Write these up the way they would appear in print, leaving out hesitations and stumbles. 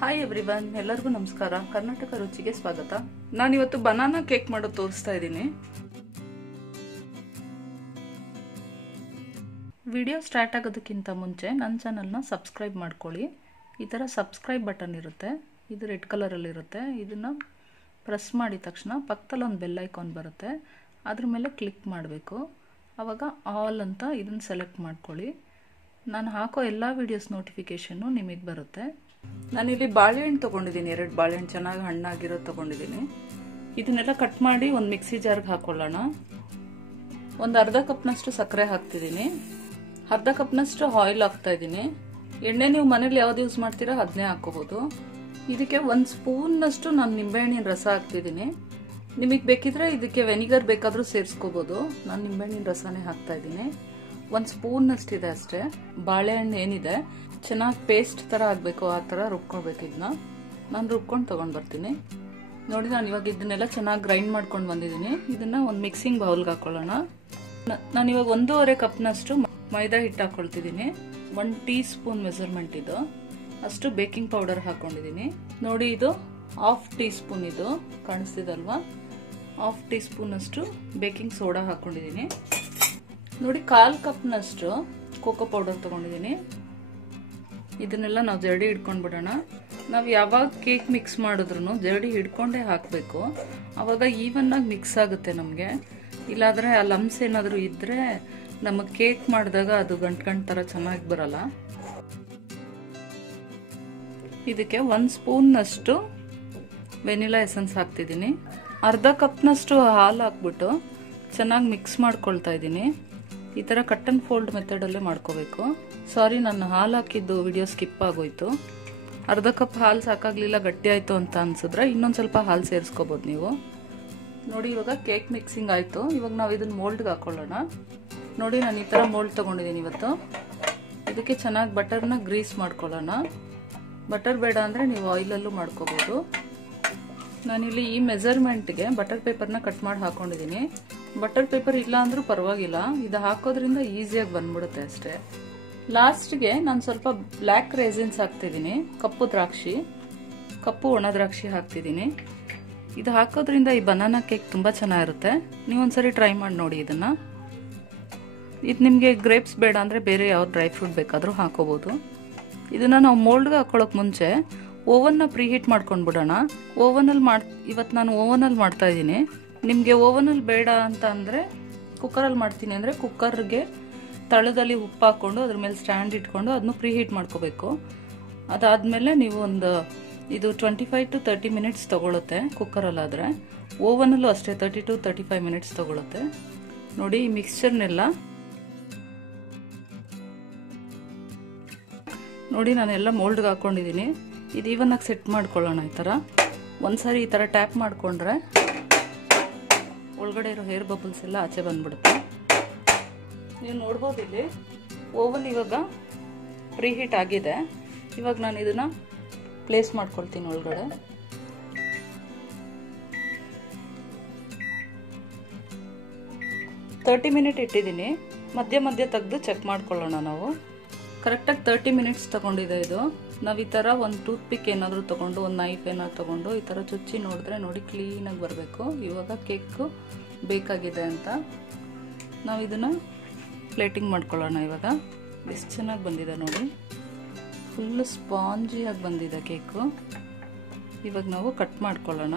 Hi everyone, ಎಲ್ಲರಿಗೂ ನಮಸ್ಕಾರ. ಕರ್ನಾಟಕ ರುಚಿಗೆ ಸ್ವಾಗತ. ನಾನಿವತ್ತು ಬನಾನಾ ಕೇಕ್ ಮಾಡೋದು ತೋರಿಸ್ತಾ ಇದ್ದೀನಿ. ವಿಡಿಯೋ ಸ್ಟಾರ್ಟ್ ಆಗೋದಕ್ಕಿಂತ ಮುಂಚೆ ನನ್ನ ಚಾನಲ್ನ ಸಬ್ಸ್ಕ್ರೈಬ್ ಮಾಡ್ಕೊಳ್ಳಿ. ಈ ಥರ ಸಬ್ಸ್ಕ್ರೈಬ್ ಬಟನ್ ಇರುತ್ತೆ, ಇದು ರೆಡ್ ಕಲರಲ್ಲಿ ಇರುತ್ತೆ. ಇದನ್ನು ಪ್ರೆಸ್ ಮಾಡಿದ ತಕ್ಷಣ ಪಕ್ಕದಲ್ಲಿ ಒಂದು ಬೆಲ್ ಐಕಾನ್ ಬರುತ್ತೆ, ಅದ್ರ ಮೇಲೆ ಕ್ಲಿಕ್ ಮಾಡಬೇಕು. ಆವಾಗ ಆಲ್ ಅಂತ ಇದನ್ನು ಸೆಲೆಕ್ಟ್ ಮಾಡ್ಕೊಳ್ಳಿ. ನಾನು ಹಾಕೋ ಎಲ್ಲ ವಿಡಿಯೋಸ್ ನೋಟಿಫಿಕೇಷನ್ನು ನಿಮಗೆ ಬರುತ್ತೆ. ನಾನಿಲ್ಲಿ ಬಾಳೆಹಣ್ಣು ತೊಗೊಂಡಿದ್ದೀನಿ, 2 ಬಾಳೆಹಣ್ಣು ಚೆನ್ನಾಗಿ ಹಣ್ಣಾಗಿರೋದು ತೊಗೊಂಡಿದ್ದೀನಿ. ಇದನ್ನೆಲ್ಲ ಕಟ್ ಮಾಡಿ ಒಂದು ಮಿಕ್ಸಿ ಜಾರ್ಗೆ ಹಾಕೊಳ್ಳೋಣ. ಒಂದು ಅರ್ಧ ಕಪ್ನಷ್ಟು ಸಕ್ಕರೆ ಹಾಕ್ತಿದ್ದೀನಿ, ಅರ್ಧ ಕಪ್ನಷ್ಟು ಆಯಿಲ್ ಹಾಕ್ತಾ ಇದ್ದೀನಿ. ಎಣ್ಣೆ ನೀವು ಮನೇಲಿ ಯಾವ್ದು ಯೂಸ್ ಮಾಡ್ತೀರಾ ಅದನ್ನೇ ಹಾಕೋಬಹುದು. ಇದಕ್ಕೆ 1 ಸ್ಪೂನ್ನಷ್ಟು ನಾನು ನಿಂಬೆಹಣ್ಣಿನ ರಸ ಹಾಕ್ತಿದ್ದೀನಿ. ನಿಮಗೆ ಬೇಕಿದ್ರೆ ಇದಕ್ಕೆ ವೆನಿಗರ್ ಬೇಕಾದರೂ ಸೇರಿಸ್ಕೋಬಹುದು. ನಾನು ನಿಂಬೆಹಣ್ಣಿನ ರಸನೇ ಹಾಕ್ತಾ ಇದ್ದೀನಿ. 1 ಸ್ಪೂನ್ನಷ್ಟಿದೆ ಅಷ್ಟೇ. ಬಾಳೆಹಣ್ಣು ಏನಿದೆ ಚೆನ್ನಾಗಿ ಪೇಸ್ಟ್ ಥರ ಆಗಬೇಕು, ಆ ಥರ ರುಬ್ಕೊಳ್ಬೇಕು. ಇದನ್ನ ನಾನು ರುಬ್ಕೊಂಡು ತೊಗೊಂಡು ಬರ್ತೀನಿ. ನೋಡಿ, ನಾನು ಇವಾಗ ಇದನ್ನೆಲ್ಲ ಚೆನ್ನಾಗಿ ಗ್ರೈಂಡ್ ಮಾಡ್ಕೊಂಡು ಬಂದಿದ್ದೀನಿ. ಇದನ್ನು ಒಂದು ಮಿಕ್ಸಿಂಗ್ ಬೌಲ್ಗೆ ಹಾಕೊಳ್ಳೋಣ. ನಾನಿವಾಗ 1.5 ಕಪ್ನಷ್ಟು ಮೈದಾ ಹಿಟ್ಟು ಹಾಕೊಳ್ತಿದ್ದೀನಿ. 1 ಟೀ ಸ್ಪೂನ್ ಮೆಜರ್ಮೆಂಟ್ ಇದು. ಅಷ್ಟು ಬೇಕಿಂಗ್ ಪೌಡರ್ ಹಾಕೊಂಡಿದ್ದೀನಿ. ನೋಡಿ, ಇದು 1/2 ಟೀ ಸ್ಪೂನ್ ಇದು ಕಾಣಿಸ್ತಿದಲ್ವಾ, 1/2 ಟೀ ಸ್ಪೂನ್ ಅಷ್ಟು ಬೇಕಿಂಗ್ ಸೋಡಾ ಹಾಕೊಂಡಿದ್ದೀನಿ. ನೋಡಿ, 1/4 ಕಪ್ನಷ್ಟು ಕೋಕೋ ಪೌಡರ್ ತಗೊಂಡಿದ್ದೀನಿ. ಇದನ್ನೆಲ್ಲ ನಾವು ಜರಡಿ ಹಿಡ್ಕೊಂಡು ಬಿಡೋಣ. ನಾವು ಯಾವಾಗ ಕೇಕ್ ಮಿಕ್ಸ್ ಮಾಡಿದ್ರು ಜರಡಿ ಹಿಡ್ಕೊಂಡೇ ಹಾಕಬೇಕು, ಆವಾಗ ಈವನ್ ಆಗಿ ಮಿಕ್ಸ್ ಆಗುತ್ತೆ ನಮಗೆ. ಇಲ್ಲಾಂದ್ರೆ ಆ ಲಮ್ಸ್ ಏನಾದರೂ ಇದ್ರೆ ನಮಗೆ ಕೇಕ್ ಮಾಡಿದಾಗ ಅದು ಗಂಟು ಥರ ಚೆನ್ನಾಗಿ ಬರಲ್ಲ. ಇದಕ್ಕೆ 1 ಸ್ಪೂನ್ನಷ್ಟು ವೆನಿಲಾ ಎಸೆನ್ಸ್ ಹಾಕ್ತಿದ್ದೀನಿ. ಅರ್ಧ ಕಪ್ನಷ್ಟು ಹಾಲು ಹಾಕ್ಬಿಟ್ಟು ಚೆನ್ನಾಗಿ ಮಿಕ್ಸ್ ಮಾಡ್ಕೊಳ್ತಾ ಇದ್ದೀನಿ. ಈ ಥರ ಕಟ್ ಅಂಡ್ ಫೋಲ್ಡ್ ಮೆಥಡಲ್ಲೇ ಮಾಡ್ಕೋಬೇಕು. ಸಾರಿ, ನಾನು ಹಾಲು ಹಾಕಿದ್ದು ವಿಡಿಯೋ ಸ್ಕಿಪ್ ಆಗೋಯ್ತು. ಅರ್ಧ ಕಪ್ ಹಾಲು ಸಾಕಾಗಲಿಲ್ಲ, ಗಟ್ಟಿ ಆಯಿತು ಅಂತ ಅನ್ಸಿದ್ರೆ ಇನ್ನೊಂದು ಸ್ವಲ್ಪ ಹಾಲು ಸೇರಿಸ್ಕೋಬೋದು ನೀವು. ನೋಡಿ, ಇವಾಗ ಕೇಕ್ ಮಿಕ್ಸಿಂಗ್ ಆಯಿತು. ಇವಾಗ ನಾವು ಇದನ್ನು ಮೋಲ್ಡ್ಗೆ ಹಾಕೊಳ್ಳೋಣ. ನೋಡಿ, ನಾನು ಈ ಥರ ಮೋಲ್ಡ್ ತೊಗೊಂಡಿದ್ದೀನಿ ಇವತ್ತು. ಇದಕ್ಕೆ ಚೆನ್ನಾಗಿ ಬಟರ್ನ ಗ್ರೀಸ್ ಮಾಡ್ಕೊಳ್ಳೋಣ. ಬಟರ್ ಬೇಡ ಅಂದರೆ ನೀವು ಆಯಿಲಲ್ಲೂ ಮಾಡ್ಕೋಬೋದು. ನಾನಿಲ್ಲಿ ಈ ಮೆಜರ್ಮೆಂಟ್ಗೆ ಬಟರ್ ಪೇಪರ್ನ ಕಟ್ ಮಾಡಿ ಹಾಕೊಂಡಿದ್ದೀನಿ. ಬಟರ್ ಪೇಪರ್ ಇಲ್ಲ ಅಂದ್ರೂ ಪರವಾಗಿಲ್ಲ, ಇದು ಹಾಕೋದ್ರಿಂದ ಈಸಿಯಾಗಿ ಬಂದ್ಬಿಡುತ್ತೆ ಅಷ್ಟೇ. ಲಾಸ್ಟ್ಗೆ ನಾನು ಸ್ವಲ್ಪ ಬ್ಲ್ಯಾಕ್ ರೇಸಿನ್ಸ್ ಹಾಕ್ತಿದ್ದೀನಿ, ಕಪ್ಪು ಒಣ ದ್ರಾಕ್ಷಿ ಹಾಕ್ತಿದ್ದೀನಿ. ಇದು ಹಾಕೋದ್ರಿಂದ ಈ ಬನಾನಾ ಕೇಕ್ ತುಂಬ ಚೆನ್ನಾಗಿರುತ್ತೆ. ನೀವೊಂದ್ಸರಿ ಟ್ರೈ ಮಾಡಿ ನೋಡಿ ಇದನ್ನು. ಇದು ನಿಮಗೆ ಗ್ರೇಪ್ಸ್ ಬೇಡ ಅಂದರೆ ಬೇರೆ ಯಾವ ಡ್ರೈ ಫ್ರೂಟ್ ಬೇಕಾದರೂ ಹಾಕೋಬೋದು. ಇದನ್ನು ನಾವು ಮೋಲ್ಡ್ಗೆ ಹಾಕೊಳ್ಳೋಕೆ ಮುಂಚೆ ಓವನ್ನ ಪ್ರೀಹೀಟ್ ಮಾಡ್ಕೊಂಡು ಬಿಡೋಣ. ಇವತ್ತು ನಾನು ಓವನಲ್ಲಿ ಮಾಡ್ತಾ ಇದ್ದೀನಿ. ನಿಮಗೆ ಓವನಲ್ಲಿ ಬೇಡ ಅಂತ ಅಂದರೆ ಕುಕ್ಕರಲ್ಲಿ ಮಾಡ್ತೀನಿ ಅಂದರೆ ಕುಕ್ಕರ್ಗೆ ತಳದಲ್ಲಿ ಉಪ್ಪು ಹಾಕ್ಕೊಂಡು ಅದ್ರ ಮೇಲೆ ಸ್ಟ್ಯಾಂಡ್ ಇಟ್ಕೊಂಡು ಅದನ್ನು ಪ್ರೀಹೀಟ್ ಮಾಡ್ಕೋಬೇಕು. ಅದಾದಮೇಲೆ ನೀವು ಇದು 25 to 30 ಮಿನಿಟ್ಸ್ ತೊಗೊಳುತ್ತೆ ಕುಕ್ಕರಲ್ಲಾದರೆ. ಓವನಲ್ಲೂ ಅಷ್ಟೇ 30 to 35 ಮಿನಿಟ್ಸ್ ತೊಗೊಳುತ್ತೆ. ನೋಡಿ, ಈ ಮಿಕ್ಸ್ಚರ್ನೆಲ್ಲ ನೋಡಿ ನಾನೆಲ್ಲ ಮೋಲ್ಡ್ಗೆ ಹಾಕ್ಕೊಂಡಿದ್ದೀನಿ. ಇದು ಈವನ್ನಾಗಿ ಸೆಟ್ ಮಾಡ್ಕೊಳ್ಳೋಣ. ಈ ಥರ ಒಂದ್ಸಾರಿ ಈ ಥರ ಟ್ಯಾಪ್ ಮಾಡಿಕೊಂಡ್ರೆ ಒಳಗಡೆ ಇರೋ ಹೇರ್ ಬಬಲ್ಸ್ ಎಲ್ಲ ಆಚೆ ಬಂದ್ಬಿಡುತ್ತೆ. ನೀವು ನೋಡ್ಬೋದು, ಇಲ್ಲಿ ಓವನ್ ಇವಾಗ ಪ್ರೀಹೀಟ್ ಆಗಿದೆ. ಇವಾಗ ನಾನು ಇದನ್ನು ಪ್ಲೇಸ್ ಮಾಡ್ಕೊಳ್ತೀನಿ ಒಳಗಡೆ. ತರ್ಟಿ ಮಿನಿಟ್ ಇಟ್ಟಿದ್ದೀನಿ. ಮಧ್ಯ ಮಧ್ಯ ತೆಗೆದು ಚೆಕ್ ಮಾಡ್ಕೊಳ್ಳೋಣ ನಾವು. ಕರೆಕ್ಟಾಗಿ 30 ಮಿನಿಟ್ಸ್ ತಗೊಂಡಿದೆ ಇದು. ನಾವು ಈ ಥರ ಒಂದು ಟೂತ್ ಪಿಕ್ ಏನಾದರೂ ತೊಗೊಂಡು, ಒಂದು ನೈಫ್ ಏನಾದ್ರು ತೊಗೊಂಡು ಈ ಥರ ಚುಚ್ಚಿ ನೋಡಿದ್ರೆ ನೋಡಿ ಕ್ಲೀನಾಗಿ ಬರಬೇಕು. ಇವಾಗ ಕೇಕು ಬೇಕಾಗಿದೆ ಅಂತ ನಾವು ಇದನ್ನು ಪ್ಲೇಟಿಂಗ್ ಮಾಡ್ಕೊಳ್ಳೋಣ. ಇವಾಗ ಎಷ್ಟು ಚೆನ್ನಾಗಿ ಬಂದಿದೆ ನೋಡಿ, ಫುಲ್ಲು ಸ್ಪಾಂಜಿಯಾಗಿ ಬಂದಿದೆ ಕೇಕು. ಇವಾಗ ನಾವು ಕಟ್ ಮಾಡ್ಕೊಳ್ಳೋಣ.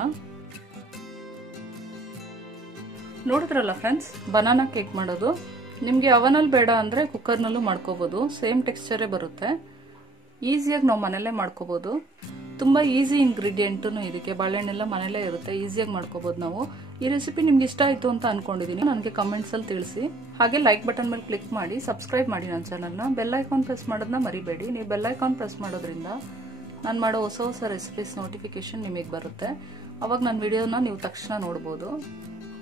ನೋಡಿದ್ರಲ್ಲ ಫ್ರೆಂಡ್ಸ್, ಬನಾನಾ ಕೇಕ್ ಮಾಡೋದು. ನಿಮಗೆ ಅವನಲ್ಲಿ ಬೇಡ ಅಂದರೆ ಕುಕ್ಕರ್ನಲ್ಲೂ ಮಾಡ್ಕೋಬೋದು, ಸೇಮ್ ಟೆಕ್ಸ್ಚರೇ ಬರುತ್ತೆ. ಈಸಿಯಾಗಿ ನಾವು ಮನೆಯಲ್ಲೇ ಮಾಡ್ಕೋಬೋದು. ತುಂಬ ಈಸಿ ಇಂಗ್ರೀಡಿಯೆಂಟು ಇದಕ್ಕೆ. ಬಾಳೆಹಣ್ಣೆಲ್ಲ ಮನೆಯಲ್ಲೇ ಇರುತ್ತೆ, ಈಸಿಯಾಗಿ ಮಾಡ್ಕೋಬೋದು ನಾವು. ಈ ರೆಸಿಪಿ ನಿಮ್ಗೆ ಇಷ್ಟ ಆಯಿತು ಅಂತ ಅನ್ಕೊಂಡಿದ್ದೀನಿ. ನನಗೆ ಕಮೆಂಟ್ಸಲ್ಲಿ ತಿಳಿಸಿ. ಹಾಗೆ ಲೈಕ್ ಬಟನ್ ಮೇಲೆ ಕ್ಲಿಕ್ ಮಾಡಿ ಸಬ್ಸ್ಕ್ರೈಬ್ ಮಾಡಿ ನನ್ನ ಚಾನಲ್ನ. ಬೆಲ್ ಐಕಾನ್ ಪ್ರೆಸ್ ಮಾಡೋದನ್ನ ಮರಿಬೇಡಿ. ನೀವು ಬೆಲ್ ಐಕಾನ್ ಪ್ರೆಸ್ ಮಾಡೋದ್ರಿಂದ ನಾನು ಮಾಡೋ ಹೊಸ ರೆಸಿಪೀಸ್ ನೋಟಿಫಿಕೇಶನ್ ನಿಮಗೆ ಬರುತ್ತೆ. ಅವಾಗ ನನ್ನ ವಿಡಿಯೋನ ನೀವು ತಕ್ಷಣ ನೋಡ್ಬೋದು.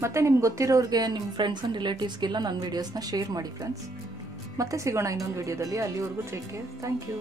ಮತ್ತೆ ನಿಮ್ಗೆ ಗೊತ್ತಿರೋರಿಗೆ, ನಿಮ್ಮ ಫ್ರೆಂಡ್ಸ್ ಆ್ಯಂಡ್ ರಿಲೇಟಿವ್ಸ್ಗೆಲ್ಲ ನನ್ನ ವಿಡಿಯೋಸ್ನ ಶೇರ್ ಮಾಡಿ ಫ್ರೆಂಡ್ಸ್. ಮತ್ತೆ ಸಿಗೋಣ ಇನ್ನೊಂದು ವಿಡಿಯೋದಲ್ಲಿ. ಅಲ್ಲಿವರೆಗೂ ಟೇಕ್ ಕೇರ್. Thank you.